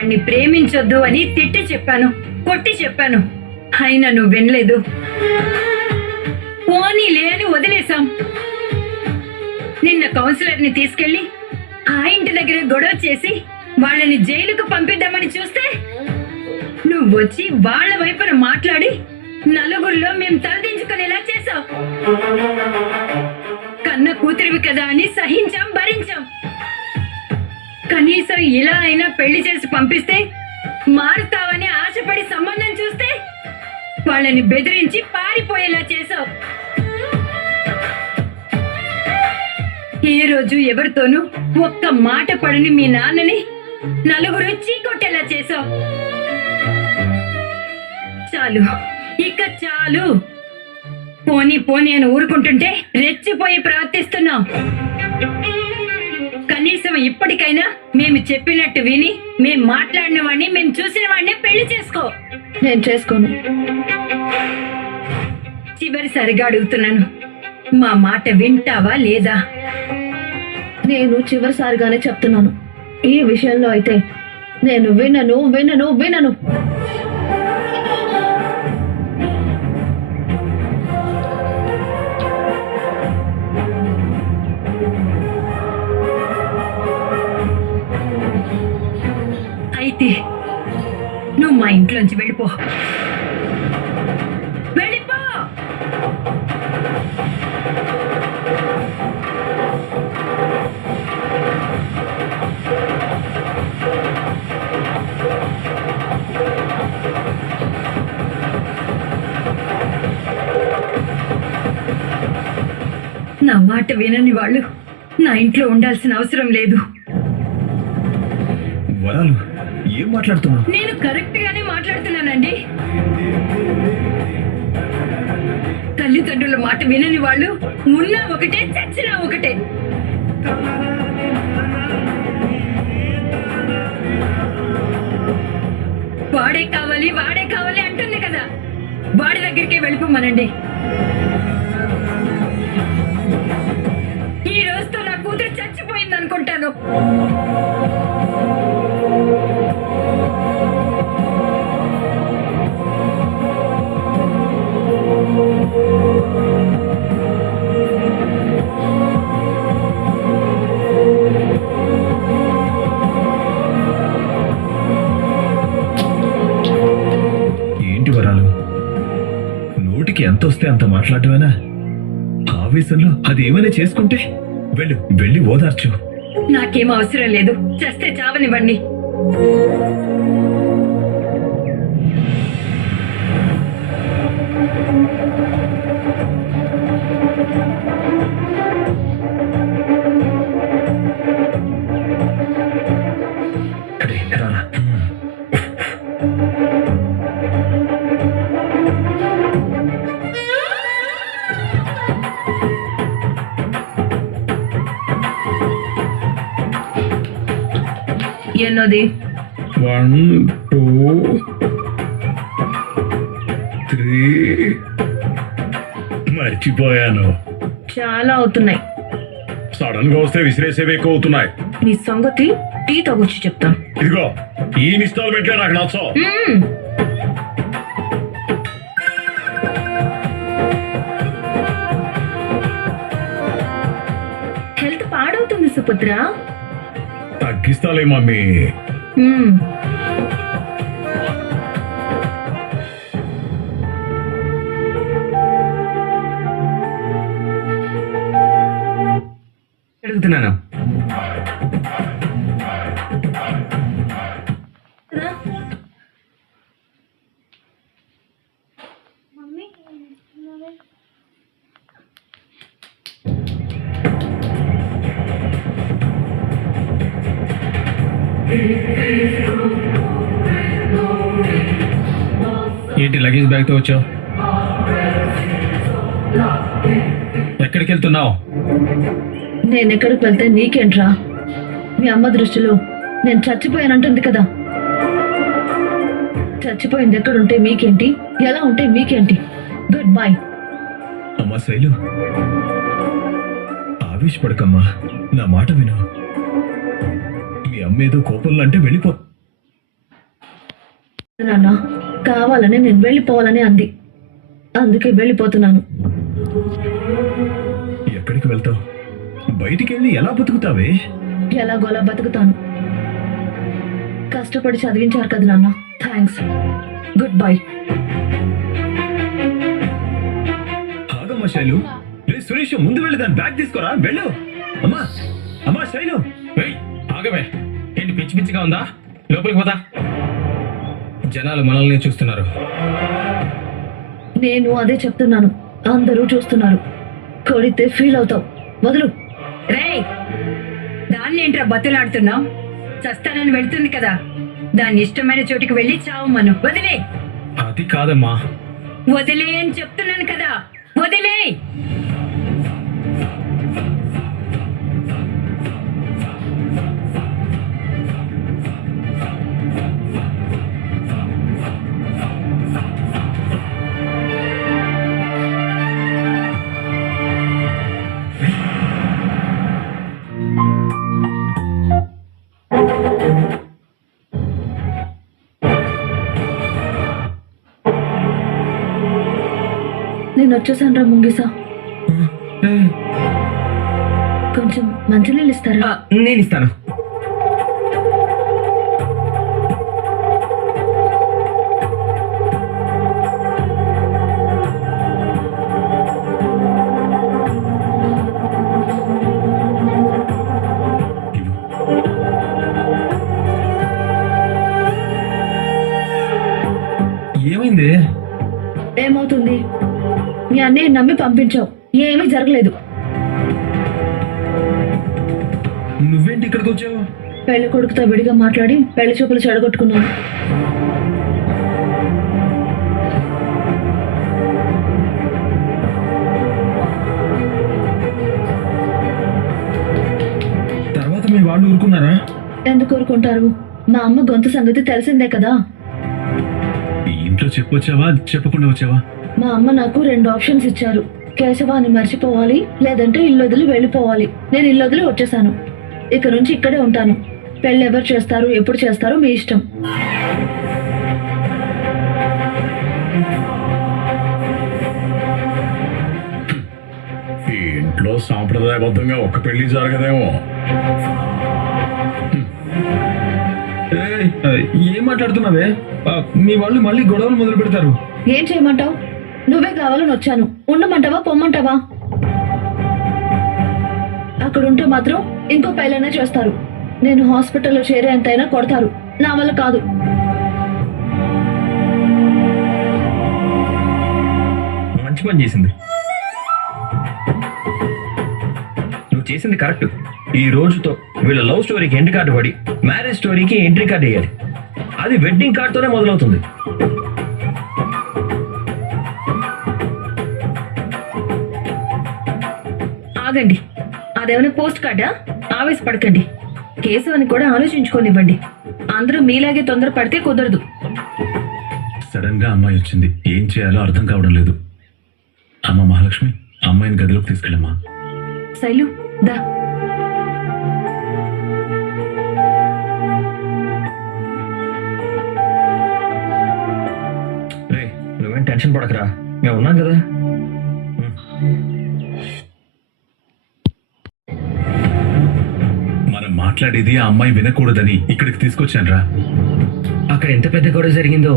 వాణ్ణి ప్రేమించొద్దు అని తిట్టి చెప్పాను, కొట్టి చెప్పాను. అయినా నువ్వు వినలేదు. పోనీలే అని వదిలేశాం. నిన్న కౌన్సిలర్ని తీసుకెళ్లి ఆ ఇంటి దగ్గర గొడవ చేసి వాళ్ళని జైలుకు పంపిద్దామని చూస్తే నువ్వు వచ్చి వాళ్ళ వైపున మాట్లాడి నలుగురిలో మేము తలదించుకునేలా చేశావు. కన్న కూతురివి కదా అని సహించాం, భరించాం. కనీసం ఇలా అయినా పెళ్లి చేసి పంపిస్తే మారుతావని ఆశపడి సంబంధం చూస్తే వాళ్ళని బెదిరించి పారిపోయేలా చేశావు. ఏ రోజు ఎవరితోనూ ఒక్క మాట పడని మీ నాన్నని నలుగురు చీకొట్టేలా చేశావు. చాలు, ఇక చాలు. పోనీ పోనీ అని ఊరుకుంటుంటే రెచ్చిపోయి ప్రవర్తిస్తున్నావు. కనీసం ఇప్పటికైనా మేము చెప్పినట్టు విని మేము మాట్లాడిన వాడిని, మేము చూసిన వాడిని పెళ్లి చేసుకో. నేను చేసుకోను. చివరిసారిగా అడుగుతున్నాను, మా మాట వింటావా లేదా? నేను చివరిసారిగానే చెప్తున్నాను. ఈ విషయంలో అయితే నేను వినను వినను వినను. అయితే నువ్వు మా ఇంట్లోంచి వెళ్ళిపో, వెళ్ళిపో. నా మాట వినని వాళ్ళు నా ఇంట్లో ఉండాల్సిన అవసరం లేదు. వరాలు, ఏం మాట్లాడుతున్నావు? నేను కరెక్ట్ గానే మాట్లాడుతున్నానండి. తల్లిదండ్రుల మాట వినని వాళ్ళు ఉన్నా ఒకటే, చచ్చినా ఒకటే. వాడే కావాలి, వాడే కావాలి అంటుంది కదా, వాడి దగ్గరికే వెళ్ళిపోమనండి. ఈ రోజుతో నా కూతురు చచ్చిపోయింది అనుకుంటాను. ఏంటి వరాలు, నోటికి ఎంత వస్తే అంత మాట్లాడటమేనా? ఆవేశంలో అది ఏమైనా చేసుకుంటే వెళ్ళి ఓదార్చు. నాకేం అవసరం లేదు, చస్తే చావనివ్వండి. అరే, రానా. ఎన్నోది? 1 2 3. మర్చిపోయాను. చాలా అవుతున్నాయి. సడన్ గా వస్తే విసిరేసేవి ఎక్కువ అవుతున్నాయి. నీ సంగతి టీ తాగొచ్చి చెప్తాను. ఇదిగో, ఈ ఇన్స్టాల్మెంట్లే నాకు నచ్చవు. హెల్త్ పాడవుతుంది సుపుత్ర. తగ్గిస్తాలే మమ్మీ. అడుగుతున్నాను. ఏంటి లగేజ్ బ్యాగ్తో వచ్చావు? ఎక్కడికి వెళ్తున్నావు? నేను ఎక్కడికి వెళ్తే నీకేంట్రా? మీ అమ్మ దృష్టిలో నేను చచ్చిపోయానంటుంది కదా. చచ్చిపోయింది ఎక్కడుంటే మీకేంటి, ఎలా ఉంటే మీకేంటి? Goodbye. అమ్మా శైలు, ఆవేశపడకమ్మా, నా మాట విను. మీ అమ్మేదో కోపంలో అంటే వెళ్ళిపో. నాన్న కావాలని నేను వెళ్ళిపోవాలని అంది, అందుకే వెళ్ళిపోతున్నాను. ఎక్కడికి వెళ్తావు? బయటికి వెళ్ళి ఎలా బతుకుతావే? ఎలాగోలా బతుకుతాను. కష్టపడి చదివించారు కదా నాన్న, థ్యాంక్స్, గుడ్ బై. ఆగమ్మా శైలు. రే సురేష్, ముందు వెళ్ళి దాని బ్యాగ్ తీసుకోరా, వెళ్ళు. అమ్మా అమ్మా శైలు. ఏయ్, ఆగవే. ఏంటి పిచ్చి పిచ్చిగా ఉందా? లోపలికి పోదా. జనాలు మనల్ని చూస్తున్నారు. నేను అదే చెప్తున్నాను, అందరూ చూస్తున్నారు. కొడితే ఫీల్ అవుతావు, వదులు. రేయ్, దాన్ని ఏంట్రా బతులాడుతున్నావు? చస్తానని వెళ్తుంది కదా, దాన్ని ఇష్టమైన చోటికి వెళ్ళి చావమను. వదిలే. అది కాదమ్మా. వదిలే అని చెప్తున్నాను కదా, వదిలే. నేను వచ్చేసాను రా ముంగిసా, కొంచెం మంచినీళ్ళు ఇస్తారా? నేను ఇస్తాను. ఏమైంది? ఏమవుతుంది? మీ అన్నయ్య నమ్మి పంపించావు, ఏమీ జరగలేదు. నువ్వేంటి ఇక్కడికి వచ్చావు? పెళ్లి కొడుకుతో విడిగా మాట్లాడి పెళ్లి చూపులు చెడగొట్టుకున్నాను. తర్వాత మీ వాళ్ళు ఊరుకున్నారా? ఎందుకు ఊరుకుంటారు? మా అమ్మ గొంతు సంగతి తెలిసిందే కదా. ఈ ఇంట్లో చెప్పొచ్చావా, చెప్పకుండా వచ్చావా? మా అమ్మ నాకు 2 ఆప్షన్స్ ఇచ్చారు. కేశవాన్ని మర్చిపోవాలి, లేదంటే ఇల్లు వదిలి వెళ్ళిపోవాలి. నేను ఇల్లు వదిలి వచ్చేసాను. ఇక నుంచి ఇక్కడే ఉంటాను. పెళ్ళి ఎవరు చేస్తారు, ఎప్పుడు చేస్తారో మీ ఇష్టం. ఈ ఇంట్లో సాంప్రదాయబద్ధంగా ఒక్క పెళ్లి జరగదేమో. ఏం మాట్లాడుతున్నావే? మీ వాళ్ళు మళ్ళీ గొడవలు మొదలు పెడతారు. ఏం చేయమంటావు? నువ్వే కావాలని వచ్చాను. ఉండమంటావా, పొమ్మంటావా? అక్కడ ఉంటే మాత్రం ఇంకో పెళ్ళైనా చేస్తారు. నేను హాస్పిటల్లో చేరేంతైనా కొడతారు. నా వల్ల కాదు. మంచి పని చేసింది. నువ్వు చేసింది కరెక్ట్. ఈ రోజుతో వీళ్ళ లవ్ స్టోరీకి ఎండ్ కార్డు పడి మ్యారేజ్ స్టోరీకి ఎంట్రీ కార్డు వేయాలి. అది వెడ్డింగ్ కార్డుతోనే మొదలవుతుంది. ఆగండి, అదేమైనా పోస్ట్ కార్డా? ఆవేశపడకండి. కేసు అని కూడా ఆలోచించుకోనివ్వండి. అందరూ మీలాగే తొందరపడితే కుదరదు. సడన్ గా అమ్మాయి వచ్చింది, ఏం చేయాలో అర్థం కావడం లేదు. అమ్మ మహాలక్ష్మి, అమ్మాయిని గదిలోకి తీసుకెళ్ళమ్మా. శైలు, దా. రే, నువ్వేం టెన్షన్ పడకరా, మేము ఉన్నాం కదా. మనం మాట్లాడేది ఆ అమ్మాయి వినకూడదని ఇక్కడికి తీసుకొచ్చానురా. అక్కడ ఎంత పెద్ద గొడవ జరిగిందో.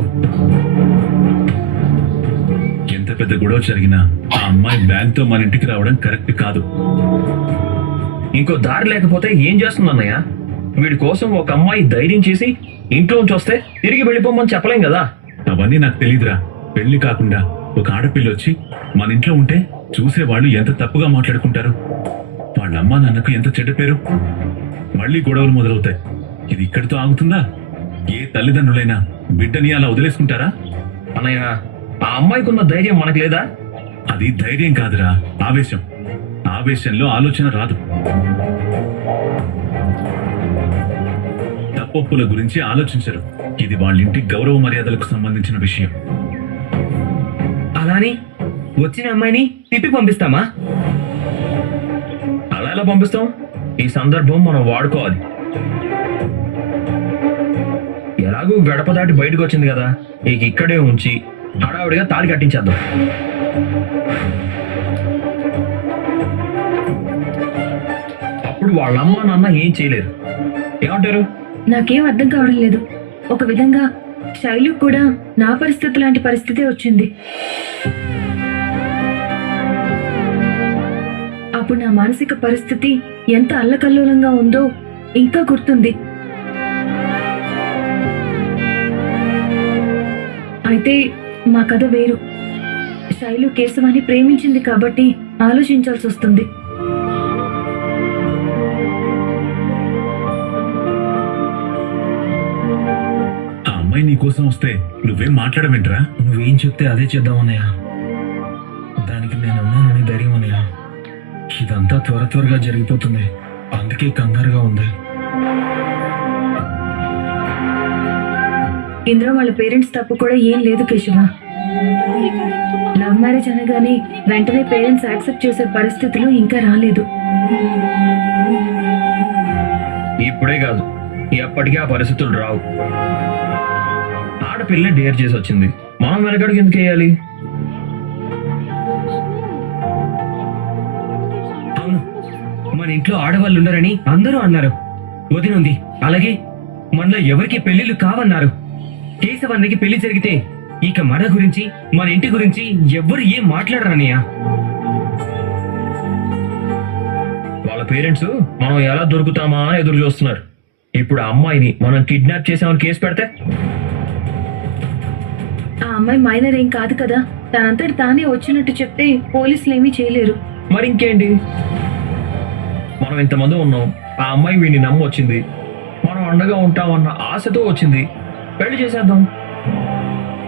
ఎంత పెద్ద గొడవ జరిగినా ఆ అమ్మాయి బ్యాగ్ తో మన ఇంటికి రావడం కరెక్ట్ కాదు. ఇంకో దారి లేకపోతే ఏం చేస్తుంది అన్నయ్య? వీడి కోసం ఒక అమ్మాయి ధైర్యం చేసి ఇంట్లోంచి వస్తే తిరిగి వెళ్ళిపోమని చెప్పలేం కదా. అవన్నీ నాకు తెలీదురా. పెళ్లి కాకుండా ఒక ఆడపిల్ల వచ్చి మన ఇంట్లో ఉంటే చూసేవాళ్ళు ఎంత తప్పుగా మాట్లాడుకుంటారు. వాళ్ళ అమ్మా నాన్నకు ఎంత చెడ్డ పేరు. మళ్ళీ గొడవలు మొదలవుతాయి. ఇది ఇక్కడితో ఆగుతుందా? ఏ తల్లిదండ్రులైనా బిడ్డని అలా వదిలేసుకుంటారా? అన్నయ్య, ఆ అమ్మాయికి ఉన్న ధైర్యం మనకు లేదా? అది ధైర్యం కాదురా, ఆవేశం. ఆవేశంలో ఆలోచన రాదు. తప్పొప్పుల గురించి ఆలోచించరు. ఇది వాళ్ళ ఇంటి గౌరవ మర్యాదలకు సంబంధించిన విషయం. అలాని వచ్చిన అమ్మాయిని తిప్పి పంపిస్తామా? అలా ఎలా పంపిస్తాం? ఈ సందర్భం మనం వాడుకోవాలి. ఎలా ఎలాగూ గడప దాటి బయటకు వచ్చింది కదా, ఇక ఇక్కడే ఉంచి హడావుడిగా తాళి కట్టించేద్దాం. అప్పుడు వాళ్ళ అమ్మ నాన్న ఏం చేయలేరు. ఏమంటారు? నాకేం అర్థం కావడం లేదు. ఒక విధంగా శైలు కూడా నా పరిస్థితి లాంటి పరిస్థితే వచ్చింది. అప్పుడు నా మానసిక పరిస్థితి ఎంత అల్లకల్లోలంగా ఉందో ఇంకా గుర్తుంది. అయితే మా కథ వేరు. శైలు కేశవాన్ని ప్రేమించింది కాబట్టి ఆలోచించాల్సి వస్తుంది. ఆ అమ్మాయి నీ కోసం వస్తే నువ్వేం మాట్లాడవేంట్రా? నువ్వేం చెప్తే అదే చేద్దామన్నయ్య. దానికి నేను ఉన్నానని ధైర్యం అన్నయ్య. ఇదంతా త్వరగా జరిగిపోతుంది, అందుకే కంగారుగా ఉంది. ఇందులో వాళ్ళ పేరెంట్స్ తప్పు కూడా ఏం లేదు కేశవ. లవ్ మ్యారేజ్ అనగానే వెంటనే పేరెంట్స్ యాక్సెప్ట్ చేసే పరిస్థితులు ఇంకా రాలేదు. ఇప్పుడే కాదు, ఎప్పటికీ ఆ పరిస్థితులు రావు. ఆడపిల్ల డేర్ చేసి వచ్చింది, మనం వెనకడికి ఎందుకు వేయాలి? అవును, మన ఇంట్లో ఆడవాళ్ళు ఉండరని అందరూ అన్నారు. వదినుంది, అలాగే మనలో ఎవరికి పెళ్లిళ్ళు కావన్నారు. కేశవన్నకి పెళ్లి జరిగితే ఇక మన గురించి, మన ఇంటి గురించి ఎవ్వరు ఏం మాట్లాడరన్నయ్య. వాళ్ళ పేరెంట్స్ మనం ఎలా దొరుకుతామా అని ఎదురు చూస్తున్నారు. ఇప్పుడు ఆ అమ్మాయిని మనం కిడ్నాప్ చేసామని కేసు పెడితే? ఆ అమ్మాయి మైనర్ ఏం కాదు కదా, తనంతటి తానే వచ్చినట్టు చెప్తే పోలీసులు ఏమీ చేయలేరు. మరి ఇంకేంటి, మనం ఇంతమంది ఉన్నాం, ఆ అమ్మాయి వీడిని నమ్మి వచ్చింది, మనం అండగా ఉంటామన్న ఆశతో వచ్చింది, పెళ్లి చేసేద్దాం.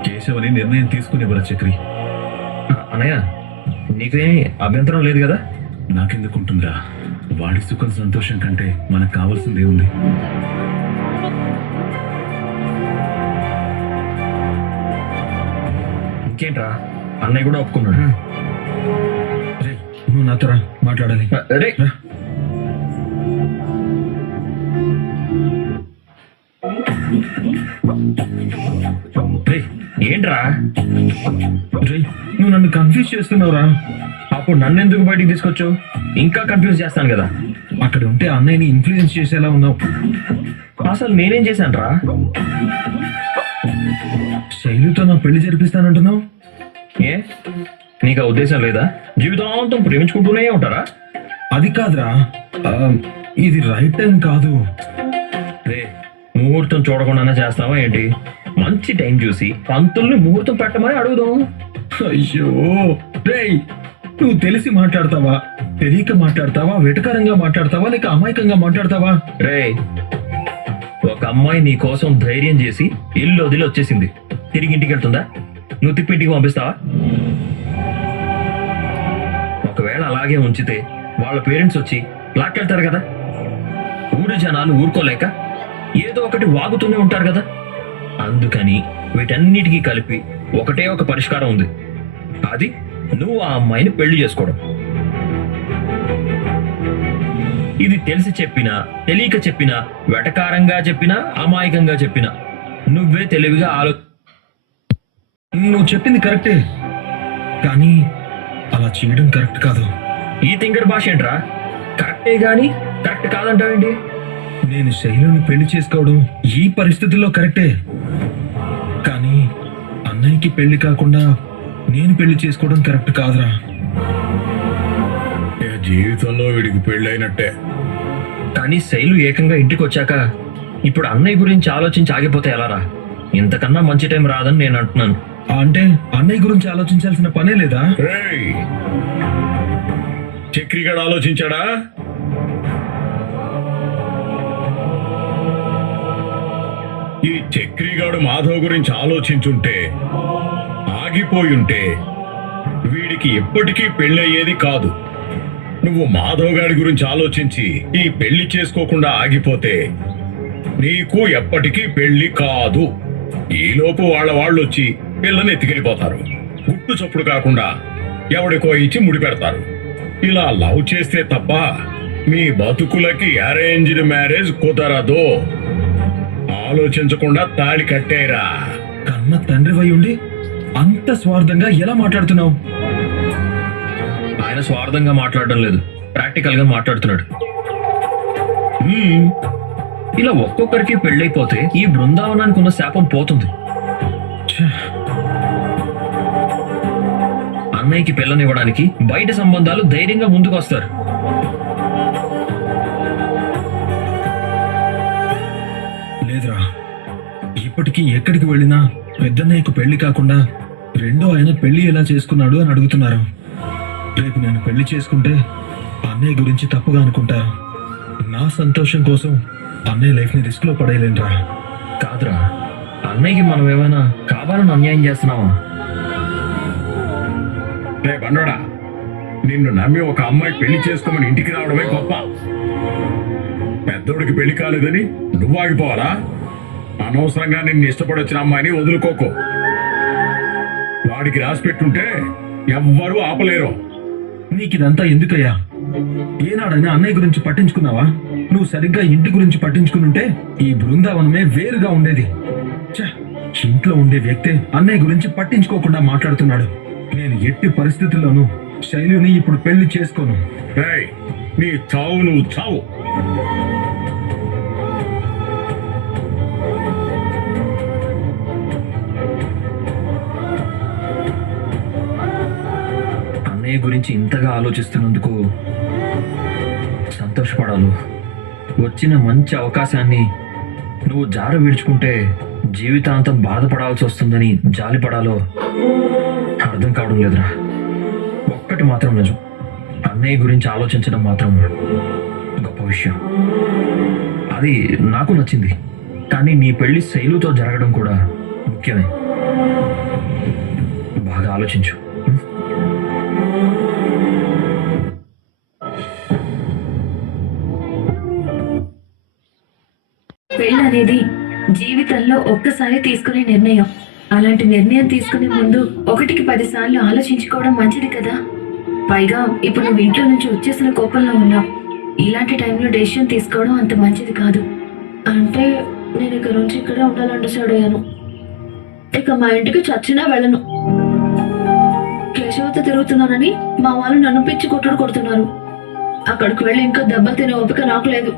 కేశవని నిర్ణయం తీసుకునేవరా చక్రి? అన్నయ్య, నీకే అభ్యంతరం లేదు కదా? నాకెందుకుంటుందిరా? వాడి సుఖం సంతోషం కంటే మనకు కావాల్సింది ఏముంది? ఇంకేంట్రా, అన్నయ్య కూడా ఒప్పుకున్నాడు. రేయ్, నువ్వు నాతో రా, మాట్లాడాలి. రే, రా. రేయ్, ఏంట్రా? రేయ్, నువ్వు నన్ను కన్ఫ్యూజ్ చేస్తున్నావురా. అప్పుడు నన్ను ఎందుకు బయటికి తీసుకొచ్చావు? ఇంకా కన్ఫ్యూజ్ చేస్తాను కదా. అక్కడ ఉంటే అన్నయ్యని ఇన్ఫ్లుయెన్స్ చేసేలా ఉన్నావు. అసలు నేనేం చేశానురా? శైలుతో నా పెళ్లి జరిపిస్తానంటున్నావు. ఏ, నీకు ఆ ఉద్దేశం లేదా? జీవితాంతం ప్రేమించుకుంటూనే ఉంటారా? అది కాదురా, ఇది రైట్ టైం కాదు. రే, ముహూర్తం చూడకుండానే చేస్తావా ఏంటి? మంచి టైం చూసి పంతుల్ని ముహూర్తం పెట్టమని అడుగుదాం. అయ్యో రేయ్, నువ్వు తెలిసి మాట్లాడతావా, తెలియక మాట్లాడతావా, వెటకారంగా మాట్లాడతావా, లేక అమాయకంగా మాట్లాడతావా? రే, ఒక అమ్మాయి నీ కోసం ధైర్యం చేసి ఇల్లు వదిలి వచ్చేసింది, తిరిగి ఇంటికి వెళ్తుందా? నువ్వు తిప్పి ఇంటికి పంపిస్తావా? ఒకవేళ అలాగే ఉంచితే వాళ్ళ పేరెంట్స్ వచ్చి లాక్కెళ్తారు కదా. ఊరి జనాలు ఊరుకోలేక ఏదో ఒకటి వాగుతూనే ఉంటారు కదా. అందుకని వీటన్నిటికీ కలిపి ఒకటే ఒక పరిష్కారం ఉంది. అది నువ్వు ఆ అమ్మాయిని పెళ్లి చేసుకోవడం. ఇది తెలిసి చెప్పినా, తెలియక చెప్పినా, వెటకారంగా చెప్పినా, అమాయకంగా చెప్పినా, నువ్వే తెలివిగా నువ్వు చెప్పింది కరెక్టే, కానీ అలా చేయడం కరెక్ట్ కాదు. ఈ తింగర్ భాష ఏంట్రా? కరెక్టే గాని కరెక్ట్ కాదంటావేంటి? నేను శైలుని పెళ్లి చేసుకోవడం ఈ పరిస్థితుల్లో కరెక్టే, కానీ అన్నయ్యకి పెళ్లి కాకుండా నేను పెళ్లి చేసుకోవడం కరెక్ట్ కాదురా. జీవితంలో వీడికి పెళ్ళైనట్టే. కానీ శైలు ఏకంగా ఇంటికి వచ్చాక ఇప్పుడు అన్నయ్య గురించి ఆలోచించి ఆగిపోతే ఎలారా? ఇంతకన్నా మంచి టైం రాదని నేను అంటున్నాను. అంటే అన్నయ్య గురించి ఆలోచించాల్సిన పనే లేదా? రేయ్, చక్రిగాడు ఆలోచించాడా? ఈ చక్రిగాడు మాధవ్ గురించి ఆలోచించుంటే, ఆగిపోయుంటే వీడికి ఎప్పటికీ పెళ్ళయ్యేది కాదు. నువ్వు మాధవ్ గారి గురించి ఆలోచించి ఈ పెళ్లి చేసుకోకుండా ఆగిపోతే నీకు ఎప్పటికీ పెళ్లి కాదు. ఈలోపు వాళ్ళు వచ్చి పిల్లని ఎత్తుకెళ్ళిపోతారు. గుట్టు చప్పుడు కాకుండా ఎవడికో ఇచ్చి ముడి పెడతారు. ఇలా లవ్ చేస్తే తప్ప మీ బతుకులకి అరేంజ్డ్ మ్యారేజ్ కుదరదు. ఆలోచించకుండా తాళి కట్టేరా. కన్న తండ్రివై ఉండి అంత స్వార్థంగా ఎలా మాట్లాడుతున్నావు? ఆయన స్వార్థంగా మాట్లాడడం లేదు, ప్రాక్టికల్ గా మాట్లాడుతున్నాడు. ఇలా ఒక్కొక్కరికి పెళ్ళైపోతే ఈ బృందావనానికి ఉన్న శాపం పోతుంది. అన్నయ్యకి పిల్లనివ్వడానికి బయట సంబంధాలు ధైర్యంగా ముందుకు వస్తారు. లేదురా, ఇప్పటికీ ఎక్కడికి వెళ్ళినా పెద్దన్నయ్యకు పెళ్లి కాకుండా రెండో ఆయన పెళ్లి ఎలా చేసుకున్నాడు అని అడుగుతున్నారు. రేపు నేను పెళ్లి చేసుకుంటే అన్నయ్య గురించి తప్పుగా అనుకుంటారు. నా సంతోషం కోసం అన్నయ్య లైఫ్ ని రిస్క్ లో పడేయలేనురా. కాదురా, అన్నయ్యకి మనం ఏమైనా కావాలని అన్యాయం చేస్తున్నావా? రే బండోడా, నిన్ను నమ్మి ఒక అమ్మాయి పెళ్లి చేసుకోమని ఇంటికి రావడమే గొప్ప. పెద్దోడికి పెళ్లి కాలేదని నువ్వు ఆగిపోవాలా? అనవసరంగా నిన్ను ఇష్టపడొచ్చిన అమ్మాయిని వదులుకోకు. వాడికి రాసి పెట్టుంటే ఎవ్వరూ ఆపలేరు. నీకిదంతా ఎందుకయ్యా? ఏనాడైనా అన్నయ్య గురించి పట్టించుకున్నావా? నువ్వు సరిగ్గా ఇంటి గురించి పట్టించుకునుంటే ఈ బృందావనమే వేరుగా ఉండేది. ఛ, ఇంట్లో ఉండే వ్యక్తే అన్నయ్య గురించి పట్టించుకోకుండా మాట్లాడుతున్నాడు. నేను ఎట్టి పరిస్థితుల్లోనూ శైలుని ఇప్పుడు పెళ్లి చేసుకోను. రేయ్, నీ చావు నువ్వు చావు. అన్నయ్య గురించి ఇంతగా ఆలోచిస్తున్నందుకు సంతోషపడాలి. వచ్చిన మంచి అవకాశాన్ని నువ్వు జార విడుచుకుంటే జీవితాంతం బాధపడాల్సి వస్తుందని జాలిపడాలో అర్థం కావడం లేదురా. ఒక్కటి మాత్రం నిజం, అన్నయ్య గురించి ఆలోచించడం మాత్రం గొప్ప విషయం. అది నాకు నచ్చింది. కానీ నీ పెళ్లి శైలుతో జరగడం కూడా ముఖ్యమే. బాగా ఆలోచించు. పెళ్ళి అనేది జీవితంలో ఒక్కసారి తీసుకునే నిర్ణయం. అలాంటి నిర్ణయం తీసుకునే ముందు 1కి 10 సార్లు ఆలోచించుకోవడం మంచిది కదా. పైగా ఇప్పుడు నువ్వు ఇంట్లో నుంచి వచ్చేసిన కోపంలో ఉన్నావు. ఇలాంటి టైంలో డెసిషన్ తీసుకోవడం అంత మంచిది కాదు. అంటే నేను ఇక నుంచి ఇక్కడే ఉండాలని డిసైడ్ అయ్యాను. ఇక మా ఇంటికి చచ్చినా వెళ్ళను. కేశవతో తిరుగుతున్నానని మా వాళ్ళు నన్ను పిచ్చి కొడుతున్నారు. అక్కడికి వెళ్ళి ఇంకా దెబ్బలు తినే ఓపిక నాకు లేదు.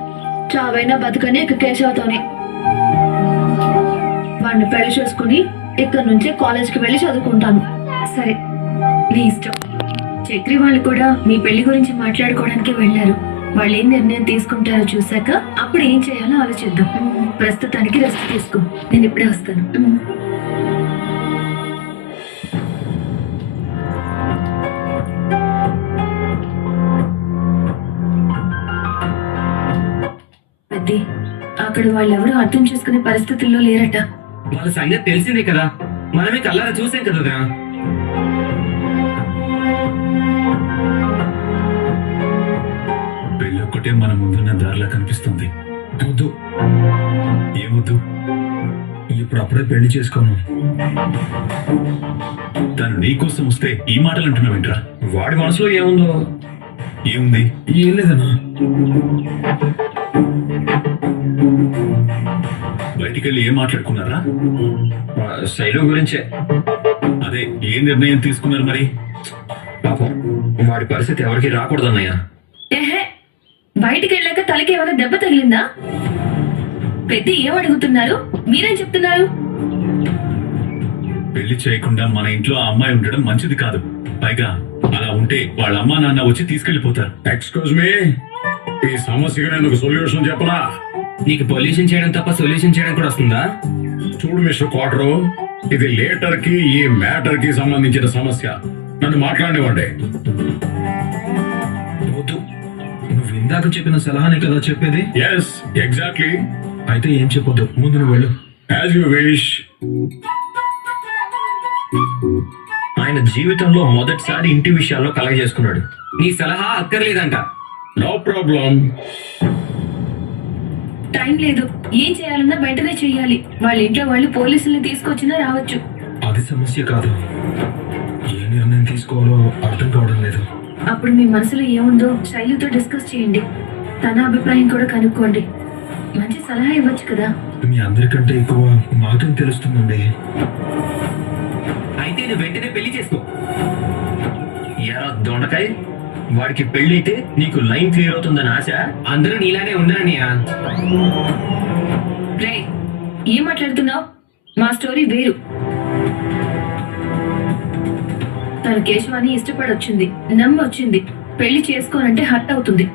చావైనా బతుకని ఇక కేశవతోనే. వాడిని పెళ్లి చేసుకుని ఇక్కడ నుంచే కాలేజ్కి వెళ్ళి చదువుకుంటాను. సరే, నీ ఇష్టం. చక్రి వాళ్ళు కూడా మీ పెళ్లి గురించి మాట్లాడుకోవడానికి వెళ్ళారు. వాళ్ళు ఏం నిర్ణయం తీసుకుంటారో చూసాక అప్పుడు ఏం చేయాలో ఆలోచిద్దాం. ప్రస్తుతానికి రెస్ట్ తీసుకో, నేను ఇప్పుడే వస్తాను. పెద్ది, అక్కడ వాళ్ళెవరూ అర్థం చేసుకునే పరిస్థితుల్లో లేరట. వాళ్ళ సంగతి తెలిసిందే కదా, మనమే కల్లారా చూసాం కదరా. పెళ్ళొక్కటే మన ముందున్న దారిలా కనిపిస్తుంది. వద్దు, ఏమొద్దు, ఇప్పుడు అప్పుడే పెళ్లి చేసుకోను. తను నీకోసం వస్తే ఈ మాటలు అంటున్నావేంట్రా? వాడి మనసులో ఏముందో? ఏముంది? ఏం లేదన్నా. బయటికెళ్ళి ఏం మాట్లాడుకున్నారా? శైలు గురించే. అదే, ఏ నిర్ణయం తీసుకున్నారు మరి? పాపం వాడి పరిస్థితి ఎవరికి రాకూడదన్నయ్య. ఏహే, బయటికి వెళ్ళాక తలకి ఏమైనా దెబ్బ తగిలిందా? పెద్ద ఏమడుగుతున్నారు? మీరేం చెప్తున్నారు? పెళ్లి చేయకుండా మన ఇంట్లో ఆ అమ్మాయి ఉండడం మంచిది కాదు. పైగా అలా ఉంటే వాళ్ళ అమ్మా నాన్న వచ్చి తీసుకెళ్లిపోతారు. ఎక్స్క్యూజ్ మీ, ఈ సమస్యకు నేను ఒక సొల్యూషన్ చెప్పనా? నీకు పొల్యూషన్ చేయడం తప్ప సొల్యూషన్ చేయడం కూడా వస్తుందా? చూడు మిస్టర్ క్వార్టరు, ఇది లేటర్ కి ఈ మ్యాటర్ కి సంబంధించిన సమస్య. నన్ను మాట్లాడివ్వండి. వద్దు, నువ్వు ఇందాక చెప్పిన సలహానే కదా చెప్పేది? Yes, exactly. అయితే ఏం చెప్పొద్దు, ముందు నువ్వు వెళ్ళు. As you wish. ఆయన జీవితంలో మొదటిసారి ఇంటి విషయాల్లో కలగ చేసుకున్నాడు. నీ సలహా అక్కర్లేదంట. No problem. టైం లేదు. ఏం చేయాలన్నా వెంటనే చెయ్యాలి. వాళ్ళ ఇంట్లో వాళ్ళు పోలీసుల్ని తీసుకొచ్చినా రావచ్చు. అది సమస్య కాదు, ఏ నిర్ణయం తీసుకోవాలో అర్థం కావడం లేదు. అప్పుడు మీ మనసులో ఏముందో శైలితో డిస్కస్ చేయండి. తన అభిప్రాయం కూడా కనుక్కోండి. మంచి సలహా ఇవ్వచ్చు కదా. మీ అందరికంటే ఎక్కువ మాకేం తెలుస్తుందండి. అయితే నువ్వు వెంటనే పెళ్లి చేసుకో. ఎరా దొండకాయ, వాడికి పెళ్లి అయితే నీకు లైన్ క్లియర్ అవుతుందని ఆశ. అందరూ నీలానే ఉండరన్నయ్య. రే, ఏం మాట్లాడుతున్నావు? మా స్టోరీ వేరు. తను కేశవాన్ని ఇష్టపడొచ్చింది, నమ్మొచ్చింది. పెళ్లి చేసుకోనంటే హర్ట్ అవుతుంది.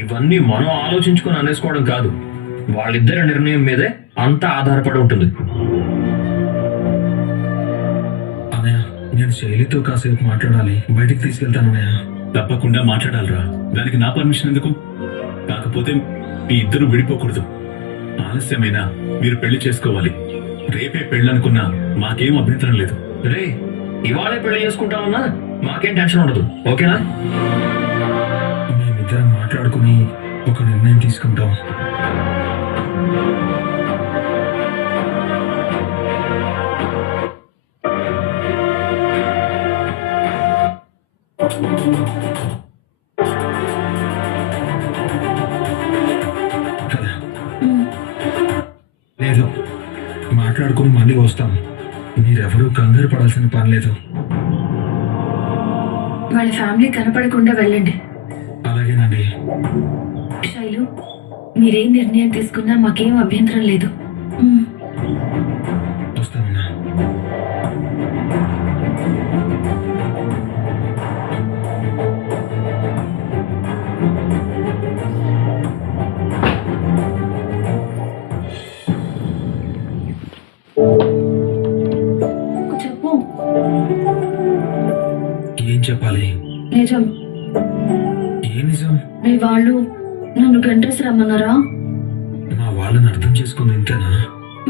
ఇవన్నీ మనం ఆలోచించుకొని అనేసుకోవడం కాదు, వాళ్ళిద్దరి నిర్ణయం మీదే అంతా ఆధారపడి ఉంటుంది. అన్నయ్య, నేను శైలితో కాసేపు మాట్లాడాలి. బయటికి తీసుకెళ్తాను అన్నయ్య. తప్పకుండా మాట్లాడాలిరా. దానికి నా పర్మిషన్ ఎందుకు? కాకపోతే మీ ఇద్దరు విడిపోకూడదు. ఆలస్యమైనా మీరు పెళ్లి చేసుకోవాలి. రేపే పెళ్లి అనుకున్నా మాకేం అభ్యంతరం లేదు. రే, ఇవాళే పెళ్లి చేసుకుంటామన్నా మాకేం టెన్షన్ ఉండదు, ఓకేనా? మేమిద్దరం మాట్లాడుకుని ఒక నిర్ణయం తీసుకుంటాం. కదా? లేదు, మాట్లాడుకుని మళ్ళీ వస్తాం. మీరెవరూ కంగారు పడాల్సిన పని లేదు. వాళ్ళ ఫ్యామిలీ కనపడకుండా వెళ్ళండి. అలాగేనండి. శైలు, మీరేం నిర్ణయం తీసుకున్నా మాకేం అభ్యంతరం లేదు. వస్తామన్నా. చెప్పు. ఏం చెప్పాలి? నిజం. ఏ నిజం? మీ వాళ్ళు నన్ను గంటేసి రమ్మన్నారా? మా వాళ్ళని అర్థం చేసుకుంది ఇంతేనా?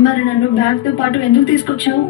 మరి నన్ను బ్యాగ్ తో పాటు ఎందుకు తీసుకొచ్చావు?